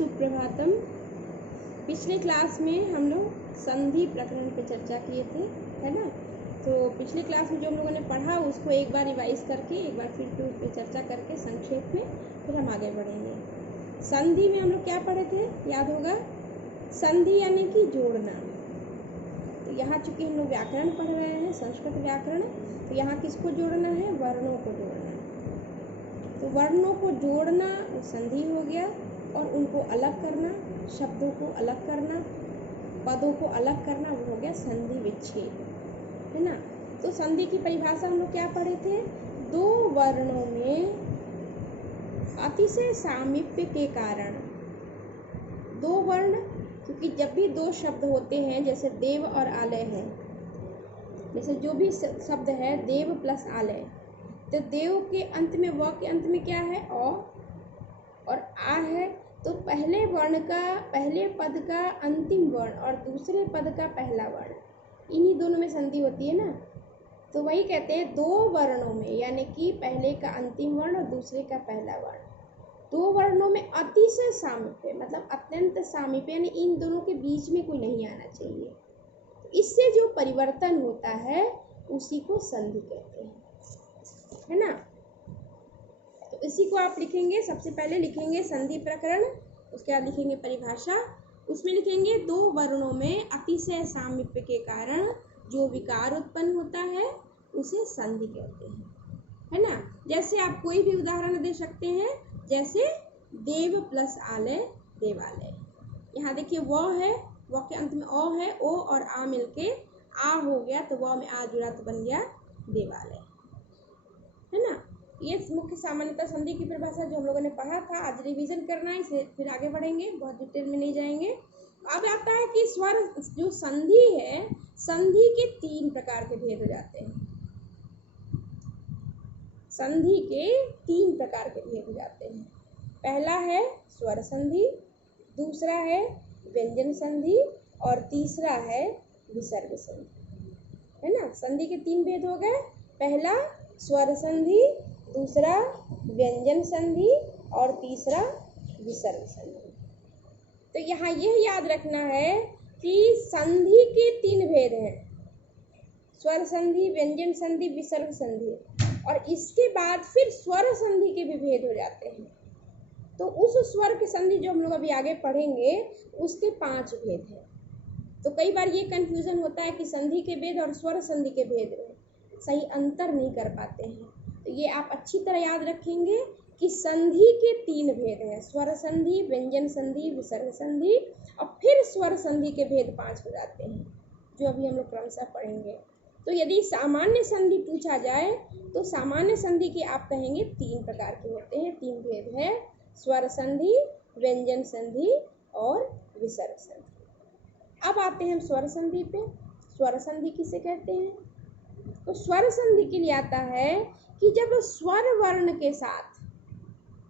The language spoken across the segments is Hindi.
सुप्रभातम। पिछले क्लास में हम लोग संधि प्रकरण पे चर्चा किए थे, है ना। तो पिछले क्लास में जो हम लोगों ने पढ़ा उसको एक बार रिवाइज करके एक बार फिर उस पर चर्चा करके संक्षेप में फिर हम आगे बढ़ेंगे। संधि में हम लोग क्या पढ़े थे, याद होगा। संधि यानी कि जोड़ना। तो यहाँ चूंकि हम लोग व्याकरण पढ़ रहे हैं, संस्कृत व्याकरण, तो यहाँ किसको जोड़ना है, वर्णों को जोड़ना। तो वर्णों को जोड़ना वो संधि हो गया, और उनको अलग करना, शब्दों को अलग करना, पदों को अलग करना, वो हो गया संधि विच्छेद, है ना। तो संधि की परिभाषा हम लोग क्या पढ़े थे, दो वर्णों में अतिशय सामीप्य के कारण। दो वर्ण, क्योंकि जब भी दो शब्द होते हैं, जैसे देव और आलय है, जैसे जो भी शब्द है देव प्लस आलय, तो देव के अंत में, व के अंत में क्या है, अ, और आ है। तो पहले वर्ण का, पहले पद का अंतिम वर्ण और दूसरे पद का पहला वर्ण, इन्हीं दोनों में संधि होती है ना। तो वही कहते हैं दो वर्णों में, यानी कि पहले का अंतिम वर्ण और दूसरे का पहला वर्ण, दो वर्णों में अतिशय सामीप्य, मतलब अत्यंत सामीप्य, यानी इन दोनों के बीच में कोई नहीं आना चाहिए। इससे जो परिवर्तन होता है उसी को संधि कहते हैं, है ना। तो इसी को आप लिखेंगे, सबसे पहले लिखेंगे संधि प्रकरण, उसके बाद लिखेंगे परिभाषा। उसमें लिखेंगे दो वर्णों में अतिशय सामीप्य के कारण जो विकार उत्पन्न होता है उसे संधि कहते हैं, है ना। जैसे आप कोई भी उदाहरण दे सकते हैं, जैसे देव प्लस आलय, देवालय। यहाँ देखिए व है, व के अंत में अ है, ओ और आ मिलके आ हो गया, तो व में आ जुड़ा तो बन गया देवालय, है ना। ये मुख्य सामान्यतः संधि की परिभाषा जो हम लोगों ने पढ़ा था, आज रिवीजन करना है, इसे फिर आगे बढ़ेंगे, बहुत डिटेल में नहीं जाएंगे। अब आता है कि स्वर, जो संधि है, संधि के तीन प्रकार के भेद हो जाते हैं। संधि के तीन प्रकार के भेद हो जाते हैं। पहला है स्वर संधि, दूसरा है व्यंजन संधि, और तीसरा है विसर्ग संधि, है ना। संधि के तीन भेद हो गए, पहला स्वर संधि, दूसरा व्यंजन संधि, और तीसरा विसर्ग संधि। तो यहाँ यह याद रखना है कि संधि के तीन भेद हैं, स्वर संधि, व्यंजन संधि, विसर्ग संधि, और इसके बाद फिर स्वर संधि के भी भेद हो जाते हैं। तो उस स्वर की संधि जो हम लोग अभी आगे पढ़ेंगे उसके 5 भेद हैं। तो कई बार ये कंफ्यूजन होता है कि संधि के भेद और स्वर संधि के भेद में सही अंतर नहीं कर पाते हैं। तो ये आप अच्छी तरह याद रखेंगे कि संधि के 3 भेद हैं, स्वर संधि, व्यंजन संधि, विसर्ग संधि, और फिर स्वर संधि के भेद 5 हो जाते हैं, जो अभी हम लोग क्रमशः पढ़ेंगे। तो यदि सामान्य संधि पूछा जाए तो सामान्य संधि के आप कहेंगे 3 प्रकार के होते हैं, 3 भेद है, स्वर संधि, व्यंजन संधि और विसर्ग संधि। अब आते हैं हम स्वर संधि पे। स्वर संधि किसे कहते हैं, तो स्वर संधि के लिए आता है कि जब स्वर वर्ण के साथ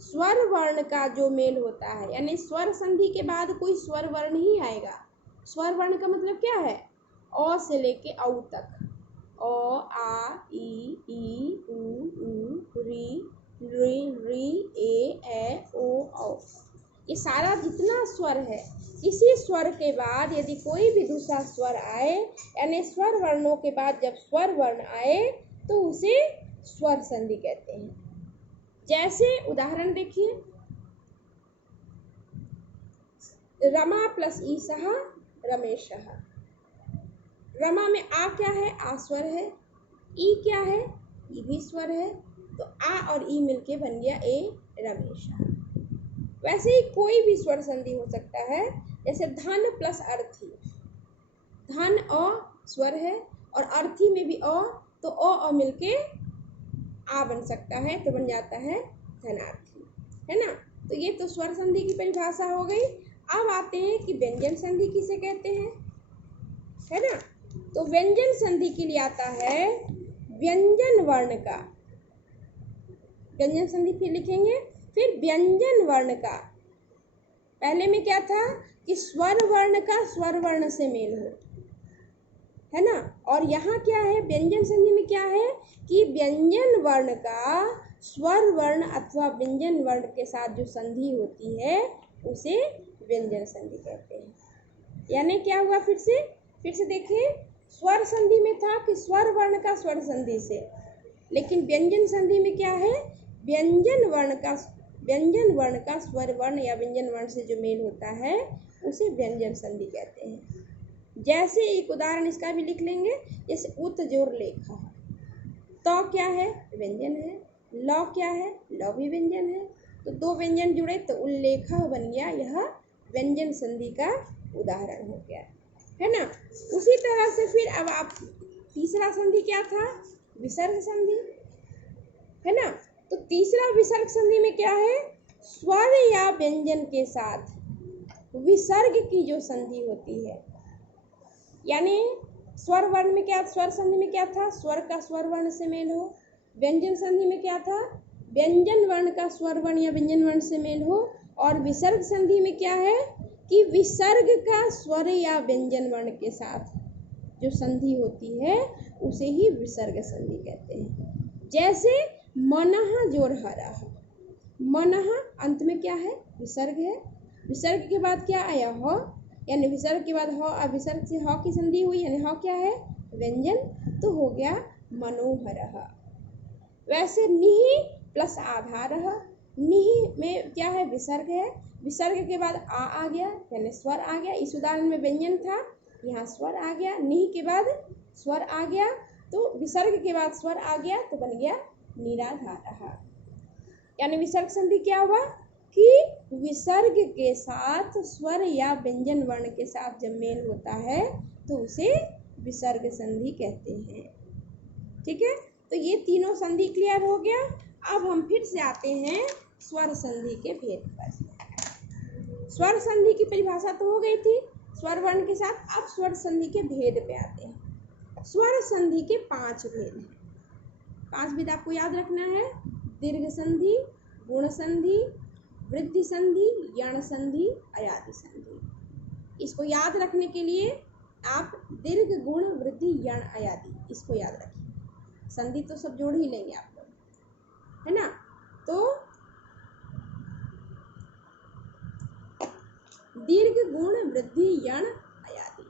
स्वर वर्ण का जो मेल होता है, यानी स्वर संधि के बाद कोई स्वर वर्ण ही आएगा। स्वर वर्ण का मतलब क्या है, अ से लेके औ तक, अ, आ, ई, उ, री, री, ए, ओ, औ, ये सारा जितना स्वर है, इसी स्वर के बाद यदि कोई भी दूसरा स्वर आए, यानी स्वर वर्णों के बाद जब स्वर वर्ण आए तो उसे स्वर संधि कहते हैं। जैसे उदाहरण देखिए, रमा प्लस ईसः रमेशः। रमा में आ क्या है, आ स्वर है, ई क्या है, ई भी स्वर है, तो आ और ई मिलके बन गया ए रमेशः। वैसे ही कोई भी स्वर संधि हो सकता है, जैसे धन प्लस अर्थी, धन अ स्वर है और अर्थी में भी अ, तो अ मिलके आ बन सकता है, तो बन जाता है धनार्थी, है ना। तो ये तो स्वर संधि की परिभाषा हो गई। अब आते हैं कि व्यंजन संधि किसे कहते हैं, है ना। तो व्यंजन संधि के लिए आता है व्यंजन वर्ण का, व्यंजन संधि फिर लिखेंगे, फिर व्यंजन वर्ण का, पहले में क्या था कि स्वर वर्ण का स्वर वर्ण से मेल हो, है ना। और यहाँ क्या है, व्यंजन संधि में क्या है कि व्यंजन वर्ण का स्वर वर्ण अथवा व्यंजन वर्ण के साथ जो संधि होती है उसे व्यंजन संधि कहते हैं। यानी क्या हुआ, फिर से देखिए, स्वर संधि में था कि स्वर वर्ण का स्वर संधि से, लेकिन व्यंजन संधि में क्या है, व्यंजन वर्ण का स्वर वर्ण या व्यंजन वर्ण से जो मेल होता है उसे व्यंजन संधि कहते हैं। जैसे एक उदाहरण इसका भी लिख लेंगे, जैसे उत जोर लेखा, तो क्या है, व्यंजन है, ल क्या है, ल भी व्यंजन है, तो दो व्यंजन जुड़े तो उल्लेखा बन गया, यह व्यंजन संधि का उदाहरण हो गया, है ना। उसी तरह से फिर अब आप तीसरा संधि क्या था, विसर्ग संधि, है ना। तो तीसरा विसर्ग संधि में क्या है, स्वर या व्यंजन के साथ विसर्ग की जो संधि होती है, यानी स्वर वर्ण में क्या, स्वर संधि में क्या था, स्वर का स्वर वर्ण से मेल हो। व्यंजन संधि में क्या था, व्यंजन वर्ण का स्वर वर्ण या व्यंजन वर्ण से मेल हो। और विसर्ग संधि में क्या है कि विसर्ग का स्वर या व्यंजन वर्ण के साथ जो संधि होती है उसे ही विसर्ग संधि कहते हैं। जैसे मनः जोर हरः, मनः अंत में क्या है, विसर्ग है, विसर्ग के बाद क्या आया, ह, यानी विसर्ग के बाद ह, अब विसर्ग से ह की संधि हुई, यानी ह क्या है, व्यंजन, तो हो गया मनोहरः। वैसे निहि प्लस आधारः, निहि में क्या है, विसर्ग है, विसर्ग के बाद आ गया, यानी स्वर आ गया। इस उदाहरण में व्यंजन था, यहाँ स्वर आ गया, निहि के बाद स्वर आ गया, तो विसर्ग के बाद स्वर आ गया तो बन गया निराधारः। यानी विसर्ग संधि क्या हुआ कि विसर्ग के साथ स्वर या व्यंजन वर्ण के साथ जब मेल होता है तो उसे विसर्ग संधि कहते हैं। ठीक है, तो ये तीनों संधि क्लियर हो गया। अब हम फिर से आते हैं स्वर संधि के भेद पर। स्वर संधि की परिभाषा तो हो गई थी स्वर वर्ण के साथ, अब स्वर संधि के भेद पे आते हैं। स्वर संधि के 5 भेद हैं। 5 भेद आपको याद रखना है, दीर्घ संधि, गुण संधि, वृद्धि संधि, यण संधि, अयादि संधि। इसको याद रखने के लिए आप दीर्घ, गुण, वृद्धि, यण, अयादि इसको याद रखिए। संधि तो सब जोड़ ही लेंगे आप लोग, है ना। तो दीर्घ, गुण, वृद्धि, यण, अयादि।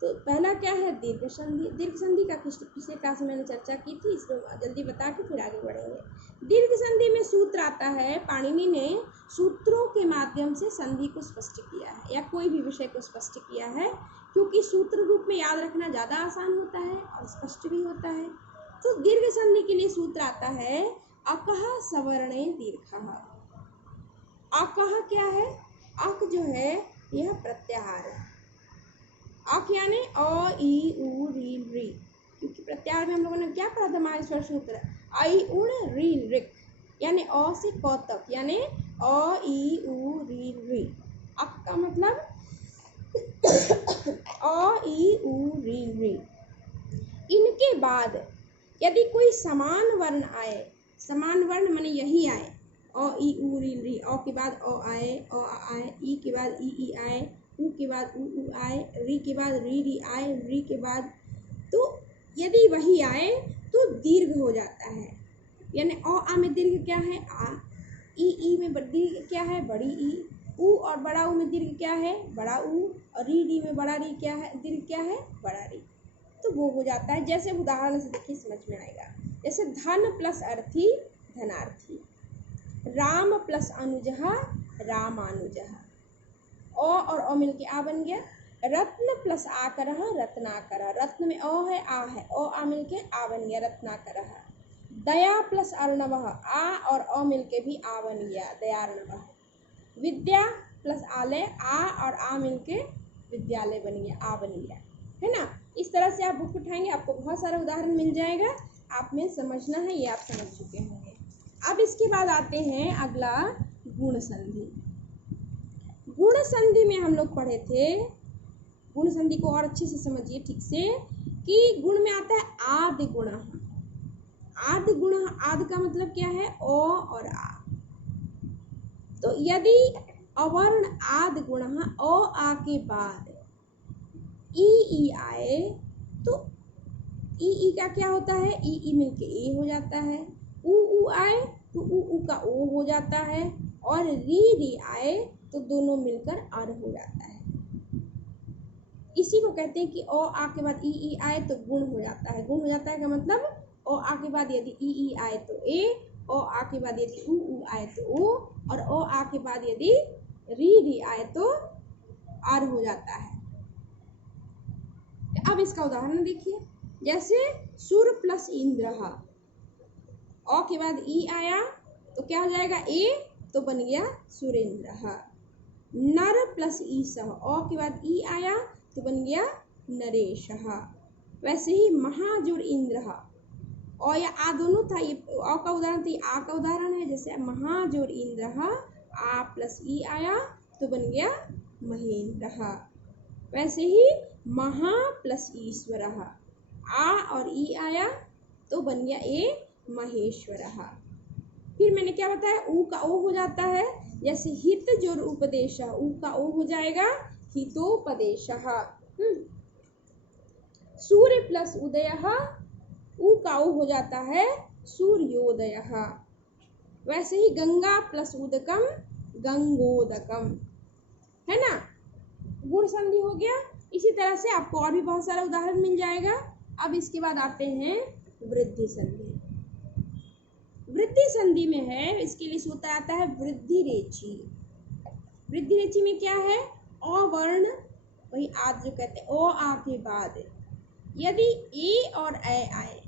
तो पहला क्या है, दीर्घ संधि। दीर्घ संधि का पिछले क्लास में मैंने चर्चा की थी, इसको जल्दी बता के फिर आगे बढ़ेंगे। दीर्घ संधि में सूत्र आता है, पाणिनि ने सूत्रों के माध्यम से संधि को स्पष्ट किया है या कोई भी विषय को स्पष्ट किया है, क्योंकि सूत्र रूप में याद रखना ज़्यादा आसान होता है और स्पष्ट भी होता है। तो दीर्घ संधि के लिए सूत्र आता है, अकः सवर्णे दीर्घः। अकः क्या है, अक जो है यह प्रत्याहार है। अक यानी अ, ई, उ, री, री, क्योंकि प्रत्याहार में हम लोगों ने क्या पढ़ा था, माहेश्वर सूत्र, आई, उण, री, ऋक, यानी अ से क तक, यानी अ, ई, उ, री, री। अक का मतलब अ, ई, उ, री, री। इनके बाद यदि कोई समान वर्ण आए, समान वर्ण माने यही आए, अ, ई, उ, री, री, अ के बाद अ आए, अ आए, ई के बाद ई आए, उ के बाद उ आए, री के बाद री आए, री के बाद, तो यदि वही आए तो दीर्घ हो जाता है। यानी आ में दीर्घ क्या है, आ, ई में दीर्घ क्या है, बड़ी ई, उ और बड़ा उ में दीर्घ क्या है, बड़ा उ, और री में बड़ा री क्या है, दीर्घ क्या है, बड़ा री, तो वो हो जाता है। जैसे उदाहरण से देखिए समझ में आएगा, जैसे धन प्लस अर्थी, धनार्थी, राम प्लस अनुजहा, रामानुजहा, अ और अ मिल के आ बन गया। रत्न प्लस आकरः, रत्नाकरः, रत्न में अ है, आ है, अ आ मिल के आ बन गया, रत्नाकरः। दया प्लस अर्णवः, आ और अ मिल के भी आ बन गया, दयार्णवः। विद्या प्लस आलय, आ और आ मिल के विद्यालय बन गया, आ बन गया, है ना। इस तरह से आप बुक उठाएंगे, आपको बहुत सारा उदाहरण मिल जाएगा, आप में समझना है, ये आप समझ चुके होंगे। अब इसके बाद आते हैं अगला गुण संधि। गुण संधि में हम लोग पढ़े थे, गुण संधि को और अच्छे से समझिए ठीक से, कि गुण में आता है आदि गुण। आदि गुण, आदि का मतलब क्या है, ओ और आ। तो यदि अवर्ण आदि गुण ओ आ के बाद ई आए तो ई का क्या होता है, ई मिलके ए हो जाता है। उ आए तो उ का ओ हो जाता है। और री आए तो दोनों मिलकर अर हो जाता है। इसी को कहते हैं कि ओ आ के बाद ई आए तो गुण हो जाता है। गुण हो जाता है का मतलब ओ आ के बाद यदि ई आए तो ए, ओ आ के बाद यदि उ आए तो ओ, और ओ आ के बाद यदि री आए तो आर हो जाता है। अब इसका उदाहरण देखिए, जैसे सुर प्लस इंद्र, ओ के बाद ई आया तो क्या हो जाएगा ए, तो बन गया सुरेंद्र। नर प्लस ईश, ओ के बाद ई आया तो बन गया नरेश। वैसे ही महाजुर इंद्र, ओ या आ दोनों था, ये ओ का उदाहरण था, ये आ का उदाहरण है। जैसे महाजुर इंद्र, आ प्लस ई आया तो बन गया महेंद्र। वैसे ही महा प्लस ईश्वर, आ और ई आया तो बन गया ए महेश्वर। फिर मैंने क्या बताया, ऊ का ओ हो जाता है। जैसे हित जोर उपदेश, ऊ का ओ हो जाएगा हितोपदेश। सूर्य प्लस उदय, ऊ का ओ हो जाता है सूर्योदय। वैसे ही गंगा प्लस उदकम गंगोदकम, है ना, गुण संधि हो गया। इसी तरह से आपको और भी बहुत सारा उदाहरण मिल जाएगा। अब इसके बाद आते हैं वृद्धि संधि। वृद्धि संधि में है, इसके लिए सूत्र आता है वृद्धि रेचि। वृद्धि रेचि में क्या है, अ वर्ण, वही आद जो कहते हैं, ओ आ के बाद यदि ए और ए आए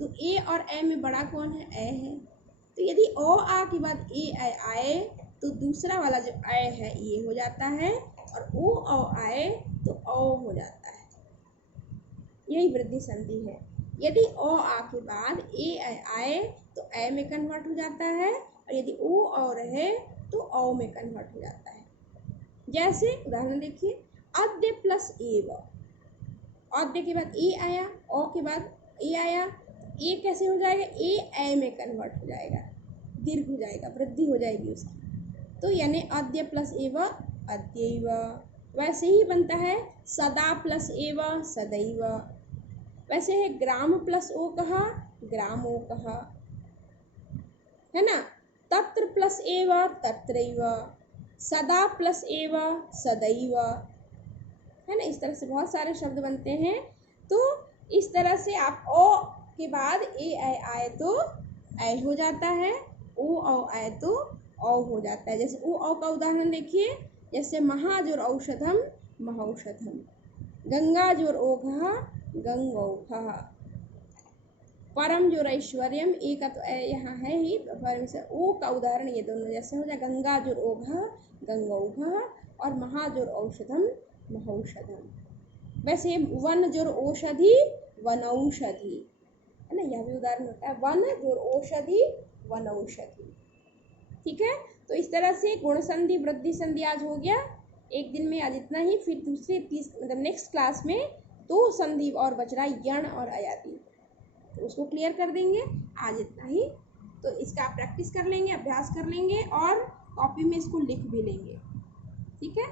तो ए और ए में बड़ा कौन है, ए है। तो यदि ओ आ के बाद ए आए तो दूसरा वाला जो ए है ये हो जाता है, और ओ आए तो ओ हो जाता है। यही वृद्धि संधि है। यदि ओ आ के बाद ए आए तो ए में कन्वर्ट हो जाता है, और यदि ओ और है तो ओ में कन्वर्ट हो जाता है। जैसे उदाहरण देखिए, अद्य प्लस एव, अद्य के बाद ए आया, ओ के बाद ए आया, ए कैसे हो जाएगा, ए में कन्वर्ट हो जाएगा, दीर्घ हो जाएगा, वृद्धि हो जाएगी उसकी। तो यानी अद्य प्लस एव अद्यैव। वैसे ही बनता है सदा प्लस एव सदैव। वैसे है ग्राम प्लस ओ कहा ग्रामो कहा, है ना। तत्र प्लस एव तत्रैव, सदा प्लस एव सदैव, है ना। इस तरह से बहुत सारे शब्द बनते हैं। तो इस तरह से आप ओ के बाद ए आए तो ए हो जाता है, ओ आए तो औ हो जाता है। जैसे ओ का उदाहरण देखिए, जैसे महाजोर औषधम महौषधम, गंगा जोर ओघ गंगौघ, परम जोर ऐश्वर्यम, ए का तो यहाँ है ही, परम से ओ का उदाहरण ये दोनों जैसे हो जाए, गंगा जोर ओघ गंगौघ और महाजोर औषधम महौषधम। वैसे वन जोर औषधि वनौषधि, है ना, यह भी उदाहरण होता है, वन जोर औषधि वनौषधि। ठीक है, तो इस तरह से गुण संधि वृद्धि संधि आज हो गया एक दिन में, आज इतना ही। फिर दूसरे मतलब नेक्स्ट क्लास में 2 संधि और बच रहा, यण और अयादि, तो उसको क्लियर कर देंगे। आज इतना ही, तो इसका आप प्रैक्टिस कर लेंगे, अभ्यास कर लेंगे और कॉपी में इसको लिख भी लेंगे। ठीक है।